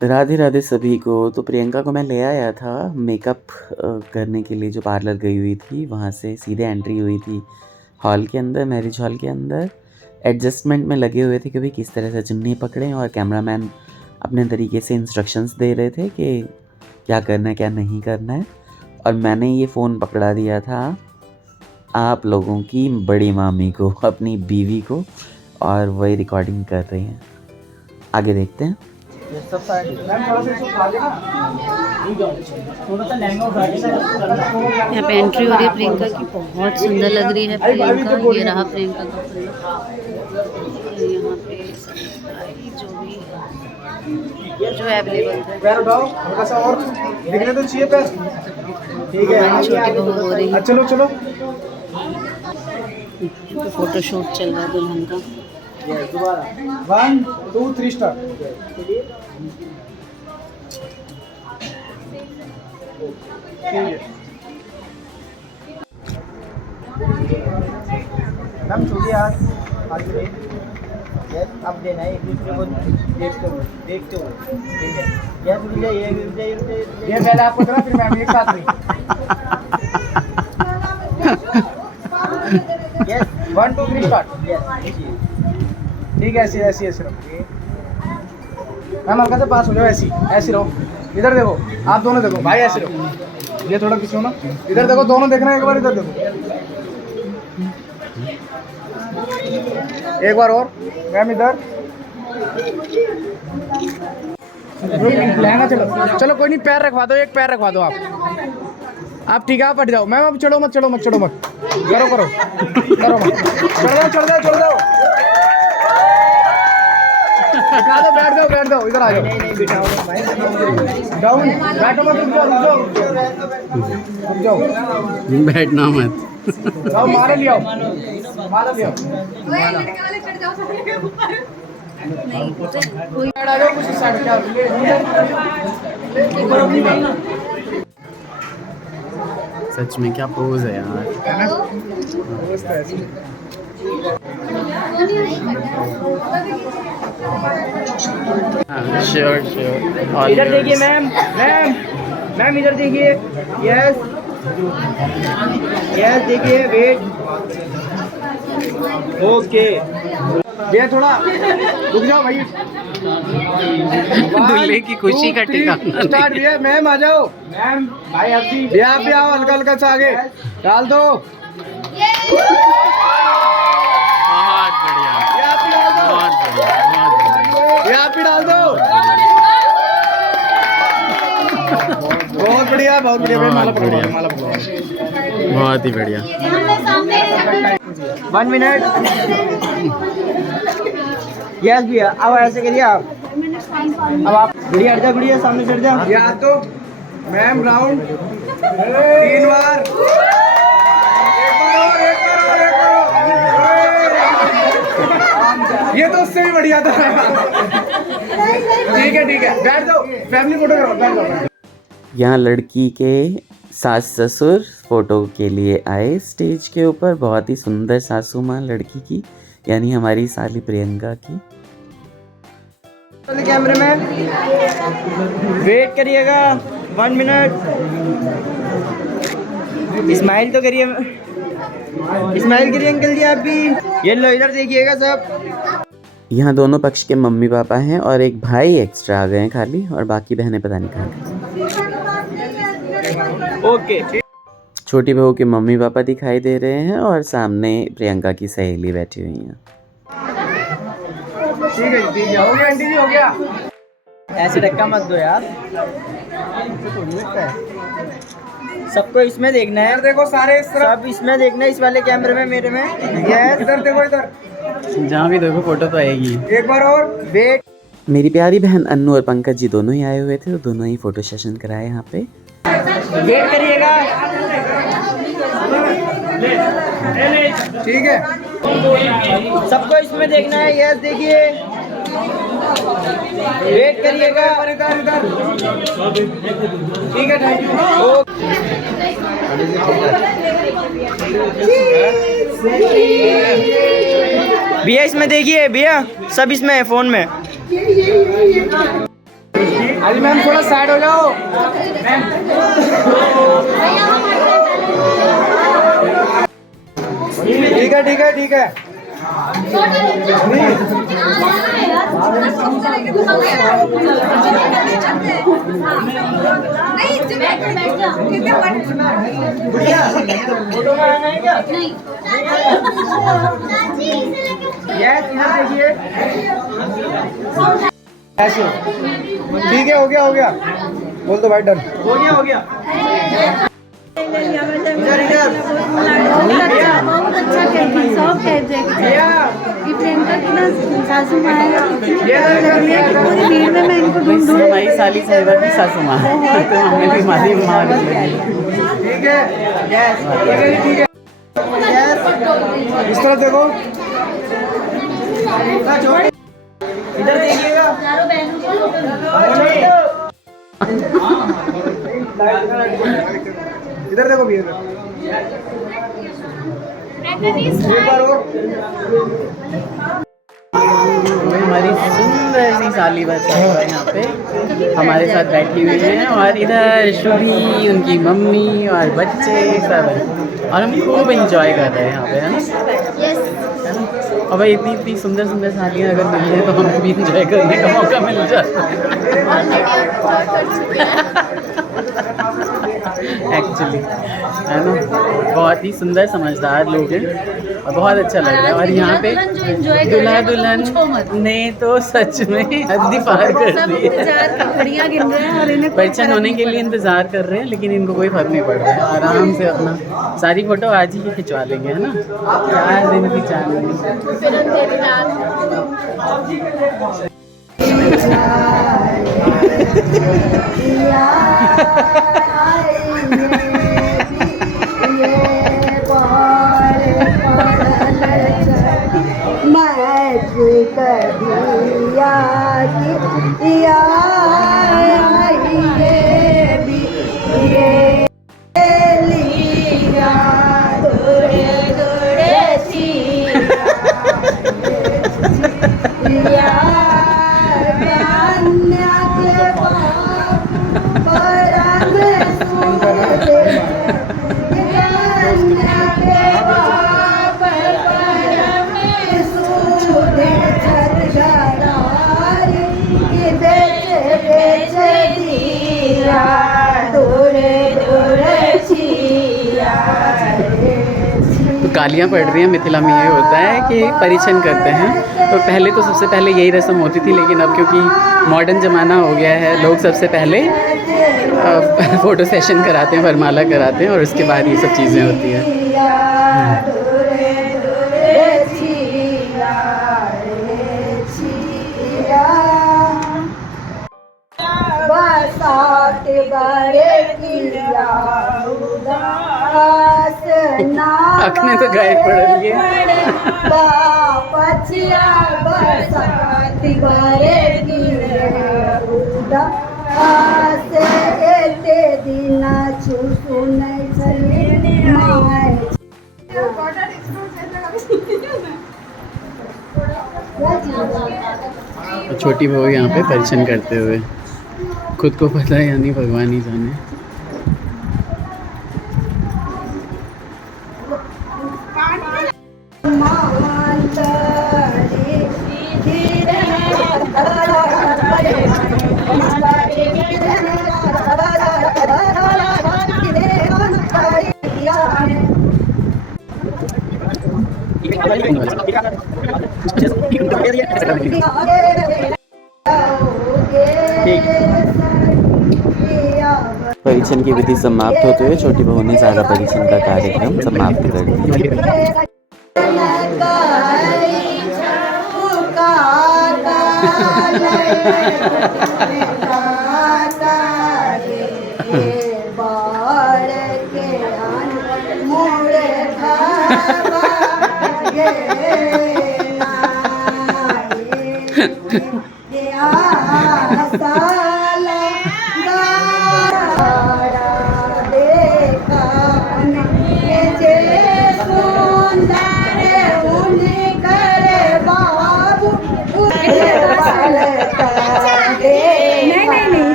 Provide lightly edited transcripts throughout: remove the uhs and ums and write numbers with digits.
राधे राधे सभी को। तो प्रियंका को मैं ले आया था मेकअप करने के लिए, जो पार्लर गई हुई थी वहाँ से सीधे एंट्री हुई थी हॉल के अंदर, मैरिज हॉल के अंदर। एडजस्टमेंट में लगे हुए थे कि भाई किस तरह से चुन्नी पकड़ें, और कैमरामैन अपने तरीके से इंस्ट्रक्शंस दे रहे थे कि क्या करना है क्या नहीं करना है। और मैंने ये फ़ोन पकड़ा दिया था आप लोगों की बड़ी मामी को, अपनी बीवी को, और वही रिकॉर्डिंग कर रही हैं। आगे देखते हैं। यहाँ पे एंट्री हो रही है प्रियंका की, बहुत सुंदर लग रही है प्रियंका। ये रहा प्रियंका का यहाँ पे जो अवेलेबल है। पैर उठाओ हल्का सा और दिखने तो चाहिए पैर। ठीक है, छोटी बहू हो रही है। चलो चलो। फोटोशूट चल रहा है दुल्हन का। 1 2 3 स्टार्ट। मैम छोटी हाथ आगे अब देना है, एक दूसरे को देखते हुए ठीक है। ये पहले आपको करा, फिर मैम एक साथ में। Yes 1 2 3 start. ठीक है, ऐसे ऐसे ऐसे रहो मैम, हल्का से पास हो जाओ, ऐसे रहो। इधर देखो, आप दोनों देखो भाई, ऐसे रहो। ये थोड़ा पीछे हो ना, इधर देखो, दोनों देखना है, एक बार इधर देखो, एक बार और मैम इधर। लहंगा चलो चलो, कोई नहीं, पैर रखवा दो, एक पैर रखवा दो आप ठीक है, आप हट जाओ मैम। अब चढ़ो मत, चढ़ो मत, चढ़ो मत, करो करो करो मत, चढ़ जाओ चढ़ जाओ। बैठ जाओ बैठ जाओ, इधर आ जाओ। डाउन बैठो मत, रुक जाओ बैठना मत। जाओ, माला ले आओ, माला ले आओ। सच में क्या पोज है यार। Sure sure. इधर देखिए मैम, मैम इधर देखिए। यस यस, देखिए, वेट। ओके, ये थोड़ा रुक जाओ भाई। दूल्हे की खुशी का ठिकाना स्टार्ट भैया। मैम आ जाओ, मैम भाई आप भी आओ, हल्का हल्का सा आगे डाल दो। बहुत बढ़िया, ये आप ही डाल दो, बहुत बढ़िया, बहुत बढ़िया। ये आप ही डाल दो। बहुत बढ़िया, बहुत बढ़िया भाई। माला पकड़ो, माला पकड़ो। बहुत ही बढ़िया। 1 मिनट। यस भैया, अब ऐसे करिए आप। अब आप गुड़िया हट जा, गुड़िया सामने चढ़ जा। या तो मैम राउंड 3 बार। ये तो उससे भी बढ़िया था। ठीक है, बैठ जाओ, फैमिली फोटो करो, बैठ जाओ। यहाँ लड़की के सास ससुर फोटो के लिए आए स्टेज के ऊपर। बहुत ही सुंदर सासू माँ लड़की की, यानी हमारी साली प्रियंका की। कैमरे में वेट करिएगा 1 मिनट। स्माइल तो करिए, स्माइल करिए अंकल जी आप भी। ये लो, इधर देखिएगा सब। यहाँ दोनों पक्ष के मम्मी पापा हैं और एक भाई एक्स्ट्रा आ गए हैं खाली, और बाकी बहनें पता नहीं कहाँ गई। ओके, छोटी बहू के मम्मी पापा दिखाई दे रहे हैं और सामने प्रियंका की सहेली बैठी हुई हैं। ठीक है, हो गया आंटी जी, हो गया। ऐसे धक्का मत दो यार, सबको इसमें देखना है। देखो सारे इस तरफ, सब इसमें देखना है, इस वाले कैमरे में, मेरे में। यस, इधर देखो, इधर जहाँ भी देखो फोटो तो आएगी। एक बार और वेट। मेरी प्यारी बहन अन्नू और पंकज जी दोनों ही आए हुए थे, तो दोनों ही फोटो सेशन कराए यहाँ पे। वेट करिएगा, ठीक है। सबको इसमें देखना है। यस, देखिए, वेट करिएगा। इधर ठीक है, थैंक यू। भैया इसमें देखिए, भैया सब इसमें है, फोन में। अरे मैम थोड़ा साइड हो जाओ मैम। ठीक है ठीक है ठीक है। ऐसे ठीक है, हो गया हो गया, बोल दो भाई, डन हो गया हो गया। बहुत अच्छा कहती, सब कह जाएगी कि प्रियंका की ना सासू माँ है, पूरी भीड़ में मैं इनको ढूंढ ढूंढ हमारी साली साहिबा की सासू माँ तो हमें भी हमारी माँ लगी। ठीक है ठीक है, इस तरफ देखो, इधर देखिएगा, इधर देखो भी, इधर एक बार और। हमारी सुंदर सी साली बस यहाँ पे हमारे साथ बैठी हुई है, और इधर शुभी, उनकी मम्मी और बच्चे सब हैं, और हम खूब इंजॉय कर रहे हैं यहाँ पे, है ना? है ना? और भाई इतनी इतनी सुंदर सुंदर सालियाँ अगर मिल जाए तो हमें भी इंजॉय करने का मौका मिल जाता है एक्चुअली, है ना? बहुत ही सुंदर समझदार लोग हैं और बहुत अच्छा लग रहा है। और यहाँ पे दूल्हा दुल्हन ने तो सच में हद ही पार कर दी है। परिचय होने के लिए इंतज़ार कर रहे हैं, लेकिन इनको कोई फर्क नहीं पड़ रहा है, आराम से अपना सारी फोटो आज ही खिंचवा लेंगे, है ना? 4 दिन की चांदनी। गालियाँ पड़ रही हैं। मिथिला में ये होता है कि परिछन करते हैं, तो पहले तो सबसे पहले यही रस्म होती थी, लेकिन अब क्योंकि मॉडर्न ज़माना हो गया है, लोग सबसे पहले फ़ोटो सेशन कराते हैं, वरमाला कराते हैं, और उसके बाद ये सब चीज़ें होती हैं। अखने तो गाय पड़ रही है। छोटी बहू यहाँ पे परिचन करते हुए, खुद को पता है या नहीं भगवान ही जाने। परिछन की विधि समाप्त होते हुए छोटी बहू ने सारा परिछन का कार्यक्रम समाप्त कर दिया।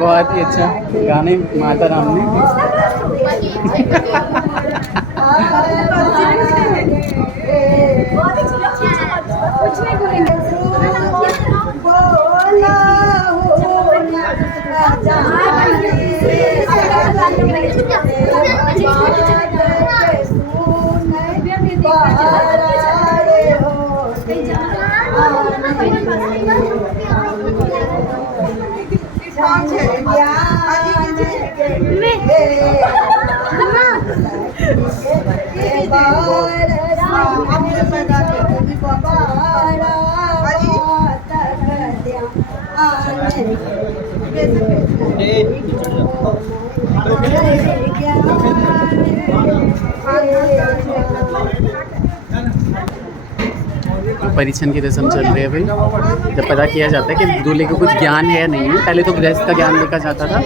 बहुत ही अच्छा गाने माता राम ने। परिछन की रस्म चल रही है भाई, जब पता किया जाता है कि दूल्हे को कुछ ज्ञान है या नहीं है। पहले तो गृहस्थ का ज्ञान देखा जाता था,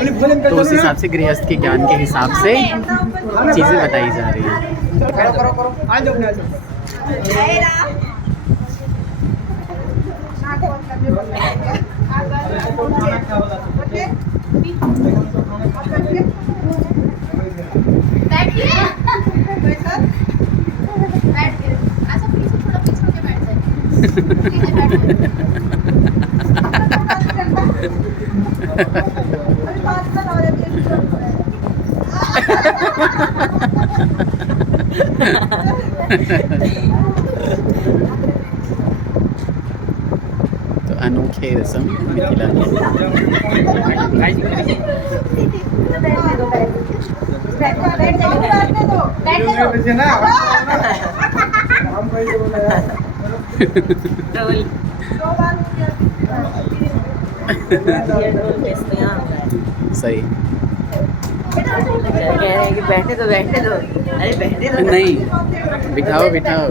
तो उस हिसाब से गृहस्थ के ज्ञान के हिसाब से चीज़ें बताई जा रही हैं। तो अनोखे रस्म मिथिला की। सही कह रहे हैं कि बैठने दो बैठने दो, अरे बैठने दो नहीं, बिठाओ बिठाओ।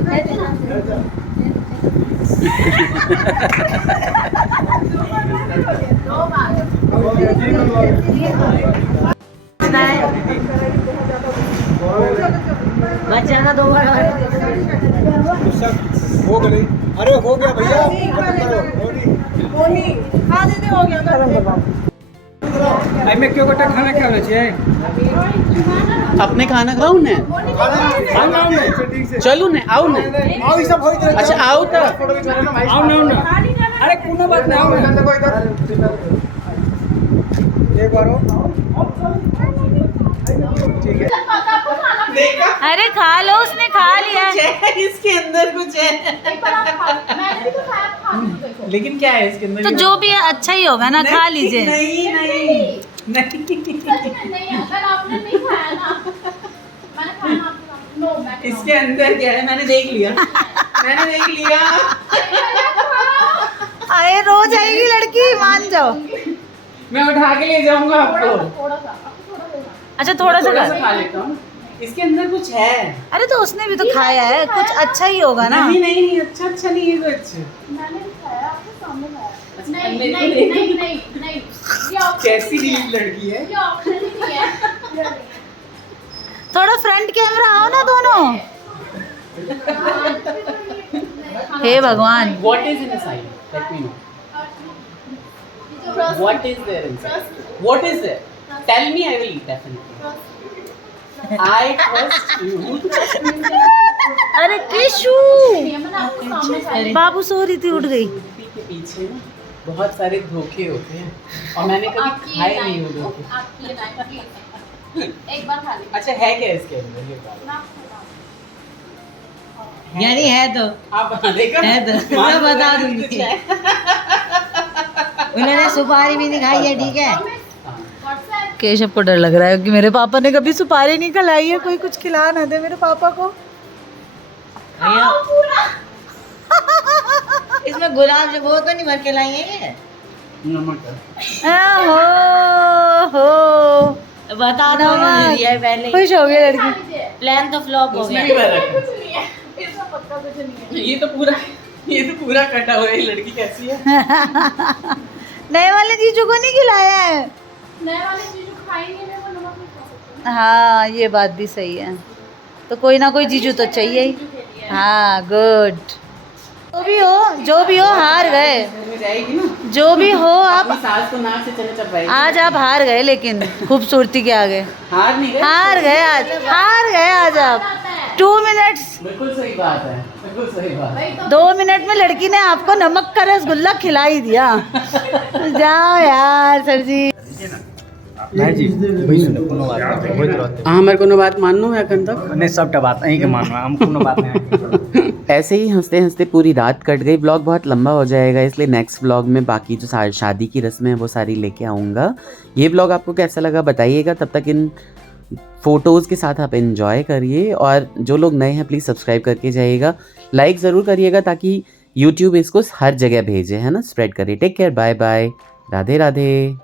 बचाना दो बार हो गई। अरे हो गया भैया, मैं क्यों कटा खाना खाना चाहिए? अपने खाना खाऊ ने, चलू ने, आओ ने, आओ सब हो इधर। अच्छा आओ तो आओ ना अरे कोनो बात नहीं, आओ एक बार ठीक है। अरे खा लो, उसने खा लिया। इसके अंदर कुछ है। लेकिन क्या है इसके अंदर? तो जो भी है अच्छा ही होगा ना, खा लीजिए। नहीं नहीं अगर आपने नहीं खाया ना, मैंने खाना नो इसके अंदर क्या है मैंने देख लिया। अरे रो जाएगी लड़की, मान जाओ। मैं उठा के ले जाऊंगा आपको। थोड़ा सा अच्छा थोड़ा सा खा। खा लेता हूँ। इसके अंदर कुछ है। अरे तो उसने भी तो खाया है, कुछ अच्छा ही होगा ना। नहीं अच्छा नहीं है कुछ। मैंने भी खाया, आपके सामने खाया। अच्छा, नहीं मेरे को नहीं देख- नहीं नहीं नहीं ये ऑप्शन कैसी गरीब लड़की है। ये ऑप्शन ही नहीं है। थोड़ा फ्रंट कैमरा आओ ना दोनों। हे भगवान। What is inside? Let me know. Trust What is there inside? What is there? Tell me, I will eat definitely. I trust you. अरे टिशू। ये मैंने आपके सामने खाया। बाबू सो रही थी, उठ गई। के पीछे ना बहुत सारे धोखे होते हैं और मैंने कभी आपकी खाए ये नहीं लाइन वो को, धोखे। आपकी ये लाइन प्लीज एक बार खा लीजिए। अच्छा है क्या इसके अंदर ये बात? मैं आपको बताऊं। यानी है तो आप देखा है तो मैं बता दूंगी। उन्होंने सुपारी भी नहीं खाई है, ठीक है। व्हाट्सएप केशव को डर लग रहा है कि मेरे पापा ने कभी सुपारी नहीं खिलाई है, कोई कुछ खिला ना दे मेरे पापा को। भैया पूरा इसमें गुलाब जो वो तो नहीं भर के लाई है ये। हो बता दो नमक। दिया है पहले खुश हो गई लड़की। प्लान तो फ्लॉप हो उसमें गया भी रखा कुछ नहीं है इसमें पक्का कुछ नहीं है ये तो पूरा कटा हुआ है। ये लड़की कैसी है? नए वाले जीजू को नहीं खिलाया है। नए वाले चीज खाएंगे नहीं वो नमक नहीं खा सकते हाँ ये बात भी सही है, तो कोई ना कोई जीजू तो चाहिए ही। हाँ गुड। जो भी हो हार गए, में जाएगी ना जो भी हो आप सास को नाक से चले चपाएगी। आज आप हार गए, लेकिन खूबसूरती के आगे हार नहीं गए। हार गए आज आप 2 मिनट्स बिल्कुल सही बात है, बिल्कुल सही बात है। 2 मिनट में लड़की ने आपको नमक का रसगुल्ला खिला ही दिया। जाओ यार सर जी। हाँ मेरे को बात मानू है अखन तक नहीं सबटा बात नहीं के मानना हम कोनो बात नहीं ऐसे ही हंसते हंसते पूरी रात कट गई। व्लॉग बहुत लंबा हो जाएगा, इसलिए नेक्स्ट व्लॉग में बाकी जो शादी की रस्में हैं वो सारी लेके आऊँगा। ये व्लॉग आपको कैसा लगा बताइएगा। तब तक इन फ़ोटोज़ के साथ आप इन्जॉय करिए, और जो लोग नए हैं प्लीज़ सब्सक्राइब करके जाइएगा, लाइक ज़रूर करिएगा ताकि यूट्यूब इसको हर जगह भेजे, है ना, स्प्रेड करिए। Take care, bye bye, Radhe Radhe.